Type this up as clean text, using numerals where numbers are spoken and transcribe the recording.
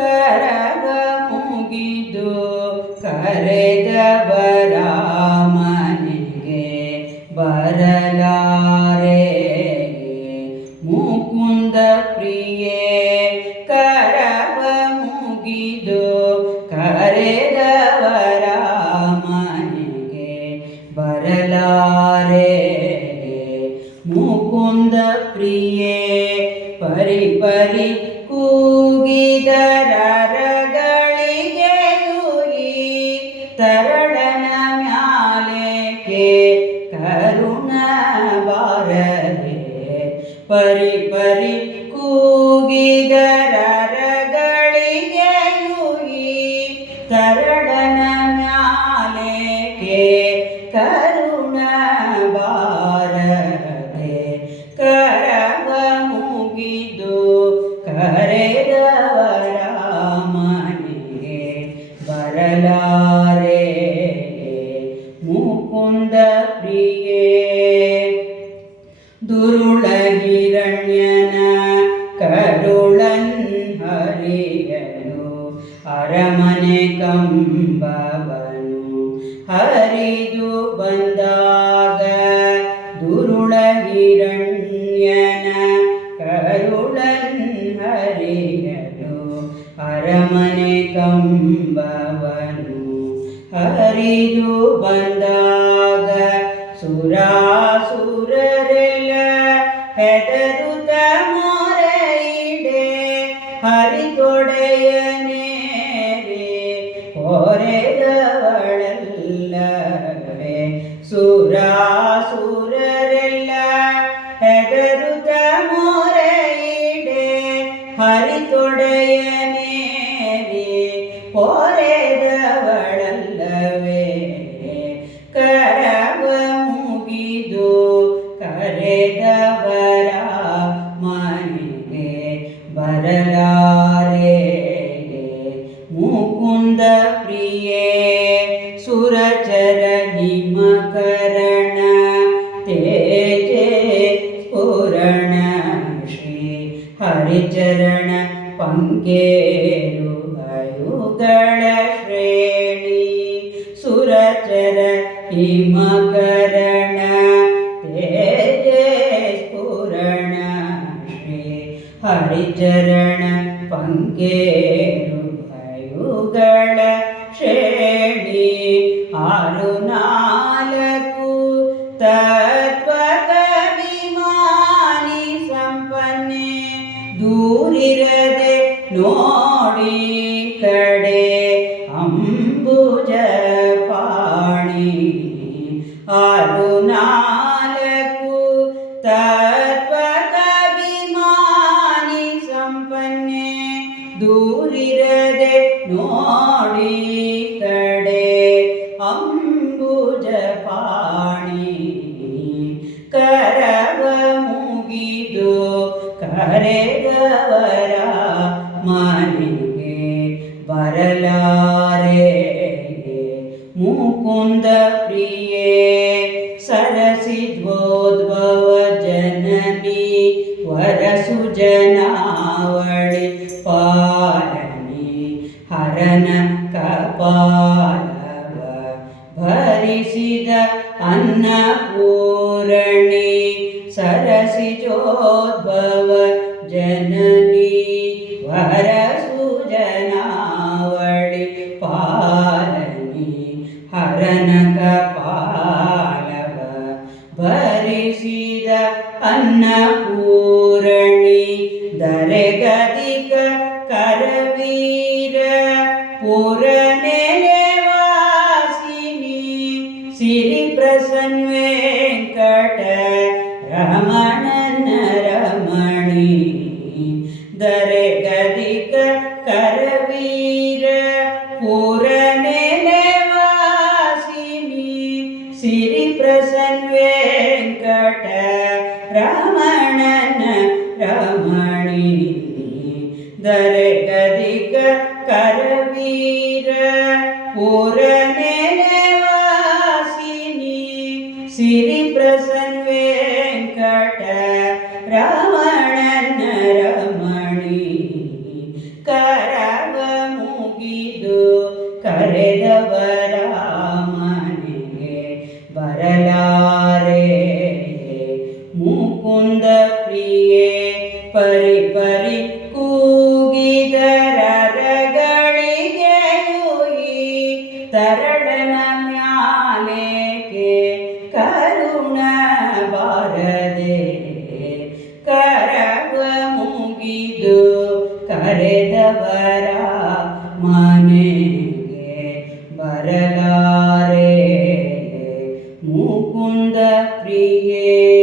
ಕರಗ ಮುಗಿದು ಕರೆದವರ ಮನೆಗೆ ಬರಲಾರೆ ಮುಕುಂದ ಪ್ರಿಯೇ. ಕರಗ ಮುಗಿದು ಕರೆದವರ ಮನೆಗೆ ಬರಲಾರೆ ಮುಕುಂದ ಪ್ರಿಯೇ. ಪರಿ ಪರಿ ಕೂಗಿದರಗಳಿಗೆಯೂ ಈ ತರಳನ ಮ್ಯಾಲೇಕೆ ಕರುಣ ಬಾರದೆ. ಪರಿ ಪರಿ ಕೂಗಿದರಗಳಿಗೆಯೂ ಈ ತರಳನ ಮ್ಯಾಲೇಕೆ ಕರುಣ ಬಾರದೆ. ಕರಗ ಮುಗಿದು ಕರೆದವರ ಮನೆಗೆ ಬರಲಾರೆ ಮುಕುಂದ ಪ್ರಿಯೇ. ದುರುಳ ಹಿರಣ್ಯನ ಕರುಳನ್ ಹರಿಯಲು ಅರಮನೆ ಕಂಬವನು ಹರಿದು ಬಂದಾಗ. ದುರುಳ ಹಿರಣ್ಯನ ಕರುಳನ್ ಹರಿಯಲು ಅರಮನೆ ಕಂಬವನು ಹರಿದು ಬಂದಾಗ. ಸುರಾಸುರರೆಲ್ಲ ಹೆದರುತ್ತ ಮೊರೆಯಿಡೆ ಹರಿತೊಡೆಯನೇರೆ ಹೊರೆದವಳಲ್ಲವೇ. ಸುರಾಸುರರೆಲ್ಲ ಹೆದರುತ್ತ ಮೊರೆಯಿಡೆ ಹರಿತೊಡೆಯನೇರೆ ಹೊರೆದವಳಲ್ಲವೇ. ಕರಗ ಮುಗಿದು ಕರೆದವರ ಮನೆಗೆ ಬರಲಾರೆ ಮುಕುಂದ ಪ್ರಿಯೇ. ಸುರಚರ ಹಿಮಕರಣ ತೇಜೆ ಸ್ಫುರಣ ಶ್ರೀ ಹರಿಚರಣ ಪಂಕೇರು ಅಯುಗಳ ಶ್ರೇಣಿ. ಸುರಚರ ಹಿಮಕರಣ ತೇಜೆ ಸ್ಫುರಣ ಶ್ರೀ ಹರಿಚರಣ ಪಂಕೇರು ಅಯುಗಳ ಶ್ರೇಣಿ. ಆರು ನಾಲ್ಕು ತತ್ವಕವಿಮಾನಿ ಸಂಪನ್ನೆ ದೂರಿರದೆ ನೋಡಿ ಕಡೆ ಅಂಬುಜ ಪಾಣಿ. ಆರು ನಾಲ್ಕು ತತ್ವಕವಿಮಾನಿ ಸಂಪನ್ನೆ ದೂರಿರದೆ ನೋಡಿ ಕಡೆ ಅಂಬುಜ ಪಾಣಿ. ಕರಗ ಮುಗಿದು ಕರೆದವರ ಮನೆಗೆ ಬರಲಾರೆ ಮುಕುಂದ ಪ್ರಿಯೇ. ಸರಸಿದ್ವೋದ್ಭವ ಜನನಿ ವರಸುಜನಾವಳಿ ಪಾಲನಿ ಹರನ ಕಪಾಲವ ಭರಿಸಿದ ಅನ್ನಪೂರಣಿ. ಸರಸಿಜೋದ್ಭವ ಜನನಿ ವರಸುಜನಾವಳಿ ಪಾಲನಿ ಹರನ ಕಪಾಲವ ಭರಿಸಿದ ಅನ್ನಪೂರಣಿ. ದರೆಗದಿಕ ಕರವೀರ ಪುರ ನೆಲೆವಾಸಿನಿ. ಸಿರಿ ಪ್ರಸನ್ನ ವೆಂಕಟ ರಮಣನ ರಮಣಿ. ದರೆಗದಿಕ ಕರವೀರ ಪುರ ನೆಲೆವಾಸಿನಿ. ಸಿರಿ ಪ್ರಸನ್ನ ವೆಂಕಟ ರಮಣನ ರಮಣಿ. ದರೆಗದಿಕ ಕರವೀರ ಪುರ ನೆಲೆವಾಸಿನಿ. ಸಿರಿ ಪ್ರಸನ್ನ ವೆಂಕಟ ರಮಣನ ರಮಣಿ. ಕರಗ ಮುಗಿದು ಕರೆದವರ ಮನೆಗೆ ಬರಲಾರೆ. ಮುಕುಂದ ಪ್ರಿಯೆ ಪರಿ ಪರಿ ಕೂಗಿದರಗಳಿಗೆಯೂ ಈ ತರಳನ ಮ್ಯಾಲೇಕೆ ಕರುಣ ಬಾರದೆ. ಕರವ ಮುಗಿದು ಕರೆದವರ ಮನೆಗೆ ಬರಲಾರೆ. ಮುಕುಂದ ಪ್ರಿಯೆ